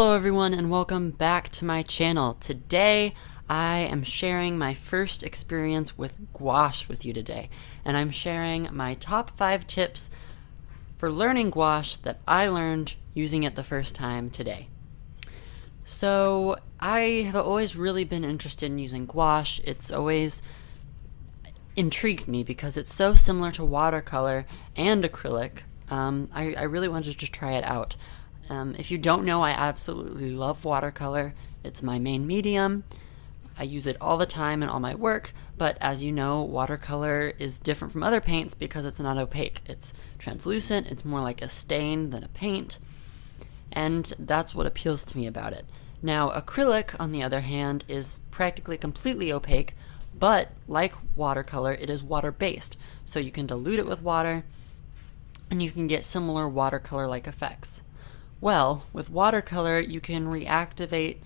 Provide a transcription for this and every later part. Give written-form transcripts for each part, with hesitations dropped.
Hello everyone and welcome back to my channel. Today I am sharing my first experience with gouache with you today, and I'm sharing my top 5 tips for learning gouache that I learned using it the first time today. So I have always really been interested in using gouache. It's always intrigued me because it's so similar to watercolor and acrylic. I really wanted to try it out. If you don't know, I absolutely love watercolor. It's my main medium. I use it all the time in all my work, but as you know, watercolor is different from other paints because it's not opaque. It's translucent, it's more like a stain than a paint, and that's what appeals to me about it. Now, acrylic, on the other hand, is practically completely opaque, but like watercolor, it is water-based, so you can dilute it with water, and you can get similar watercolor-like effects. Well, with watercolor, you can reactivate,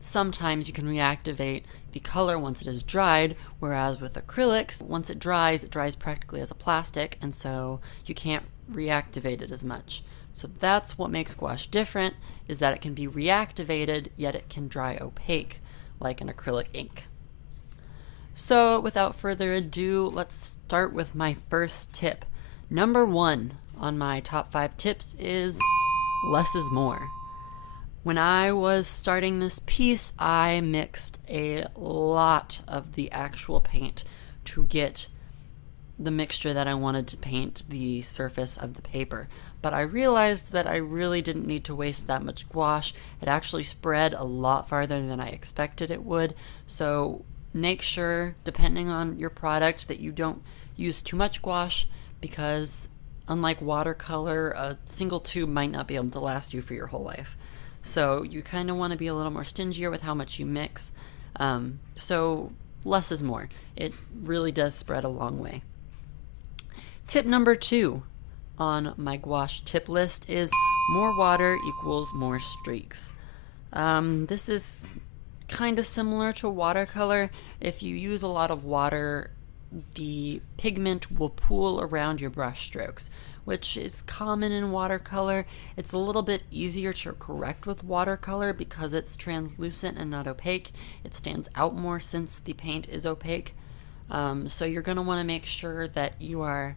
sometimes you can reactivate the color once it is dried, whereas with acrylics, once it dries practically as a plastic, and so you can't reactivate it as much. So that's what makes gouache different, is that it can be reactivated, yet it can dry opaque, like an acrylic ink. So without further ado, let's start with my first tip. Number 1 on my top 5 tips is less is more. When I was starting this piece, I mixed a lot of the actual paint to get the mixture that I wanted to paint the surface of the paper. But I realized that I really didn't need to waste that much gouache. It actually spread a lot farther than I expected it would. So make sure, depending on your product, that you don't use too much gouache, because unlike watercolor, a single tube might not be able to last you for your whole life. So you kind of want to be a little more stingier with how much you mix. So less is more. It really does spread a long way. Tip number 2 on my gouache tip list is more water equals more streaks. This is kind of similar to watercolor. If you use a lot of water, the pigment will pool around your brush strokes, which is common in watercolor. It's a little bit easier to correct with watercolor because it's translucent and not opaque. It stands out more since the paint is opaque. So you're going to want to make sure that you are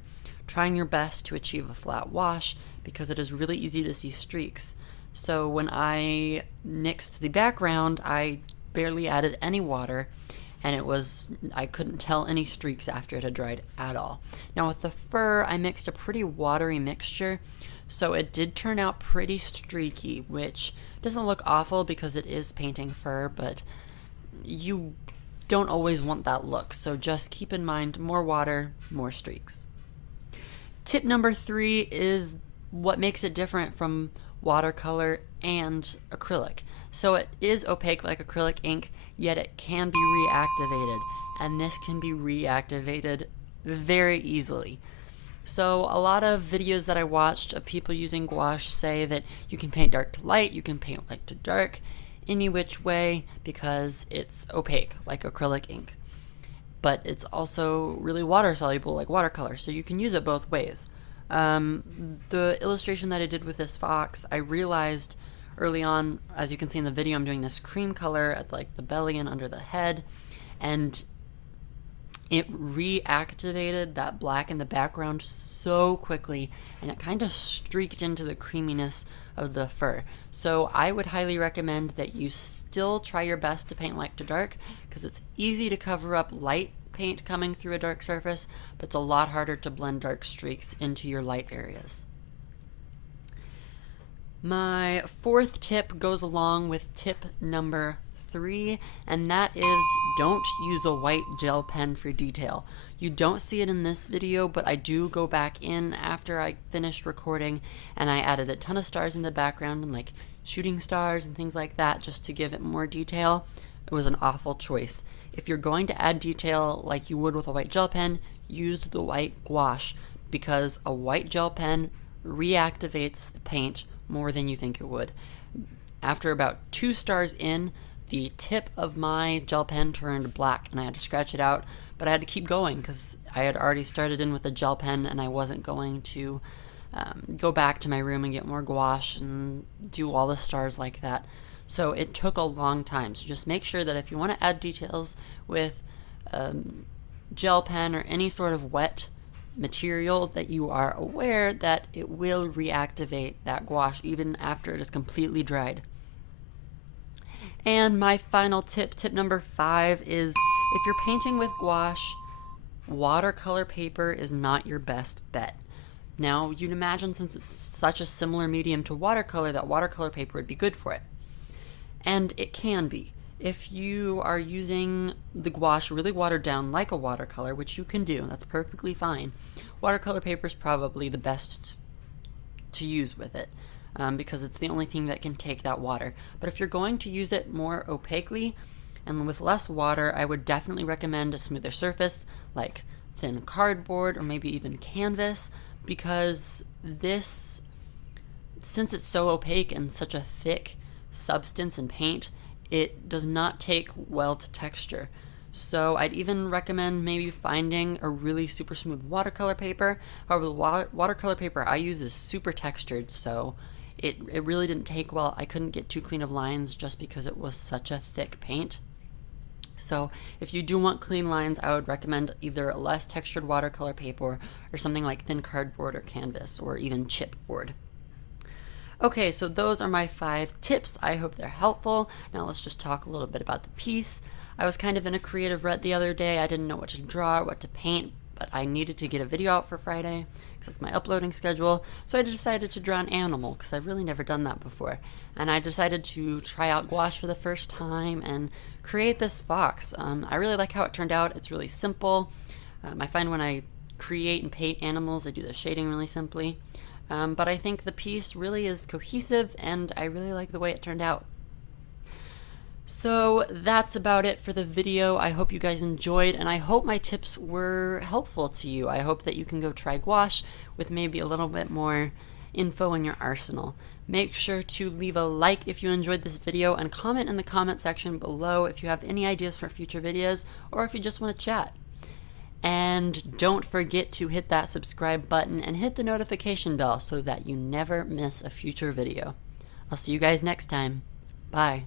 trying your best to achieve a flat wash, because it is really easy to see streaks. So when I mixed the background, I barely added any water, and I couldn't tell any streaks after it had dried at all. Now with the fur, I mixed a pretty watery mixture, so it did turn out pretty streaky, which doesn't look awful because it is painting fur, but you don't always want that look, so just keep in mind, more water, more streaks. Tip number 3 is what makes it different from watercolor and acrylic. So it is opaque like acrylic ink, yet it can be reactivated, and this can be reactivated very easily. So a lot of videos that I watched of people using gouache say that you can paint dark to light, you can paint light to dark, any which way, because it's opaque like acrylic ink. But it's also really water soluble like watercolor, so you can use it both ways. The illustration that I did with this fox, I realized early on, as you can see in the video, I'm doing this cream color at like the belly and under the head, and it reactivated that black in the background so quickly, and it kind of streaked into the creaminess of the fur. So I would highly recommend that you still try your best to paint light to dark, because it's easy to cover up light paint coming through a dark surface, but it's a lot harder to blend dark streaks into your light areas. My 4th tip goes along with tip number 3, and that is don't use a white gel pen for detail. You don't see it in this video, but I do go back in after I finished recording, and I added a ton of stars in the background, and like shooting stars and things like that, just to give it more detail. It was an awful choice. If you're going to add detail like you would with a white gel pen, use the white gouache, because a white gel pen reactivates the paint more than you think it would. After about 2 stars in, the tip of my gel pen turned black, and I had to scratch it out, but I had to keep going because I had already started in with the gel pen, and I wasn't going to go back to my room and get more gouache and do all the stars like that. So it took a long time. So just make sure that if you want to add details with gel pen or any sort of wet material, that you are aware that it will reactivate that gouache even after it is completely dried. And my final tip, tip number 5, is if you're painting with gouache, watercolor paper is not your best bet. Now, you'd imagine since it's such a similar medium to watercolor that watercolor paper would be good for it. And it can be. If you are using the gouache really watered down like a watercolor, which you can do, that's perfectly fine, watercolor paper is probably the best to use with it. Because it's the only thing that can take that water. But if you're going to use it more opaquely and with less water, I would definitely recommend a smoother surface like thin cardboard or maybe even canvas, because this, since it's so opaque and such a thick substance and paint, it does not take well to texture. So I'd even recommend maybe finding a really super smooth watercolor paper. However, the watercolor paper I use is super textured, so it really didn't take well. I couldn't get too clean of lines just because it was such a thick paint. So if you do want clean lines, I would recommend either a less textured watercolor paper or something like thin cardboard or canvas or even chipboard. Okay, so those are my 5 tips. I hope they're helpful. Now let's just talk a little bit about the piece. I was kind of in a creative rut the other day. I didn't know what to draw or what to paint, but I needed to get a video out for Friday because that's my uploading schedule. So I decided to draw an animal because I've really never done that before. And I decided to try out gouache for the first time and create this fox. I really like how it turned out. It's really simple. I find when I create and paint animals, I do the shading really simply. But I think the piece really is cohesive and I really like the way it turned out. So that's about it for the video. I hope you guys enjoyed, and I hope my tips were helpful to you. I hope that you can go try gouache with maybe a little bit more info in your arsenal. Make sure to leave a like if you enjoyed this video and comment in the comment section below if you have any ideas for future videos or if you just want to chat. And don't forget to hit that subscribe button and hit the notification bell so that you never miss a future video. I'll see you guys next time. Bye.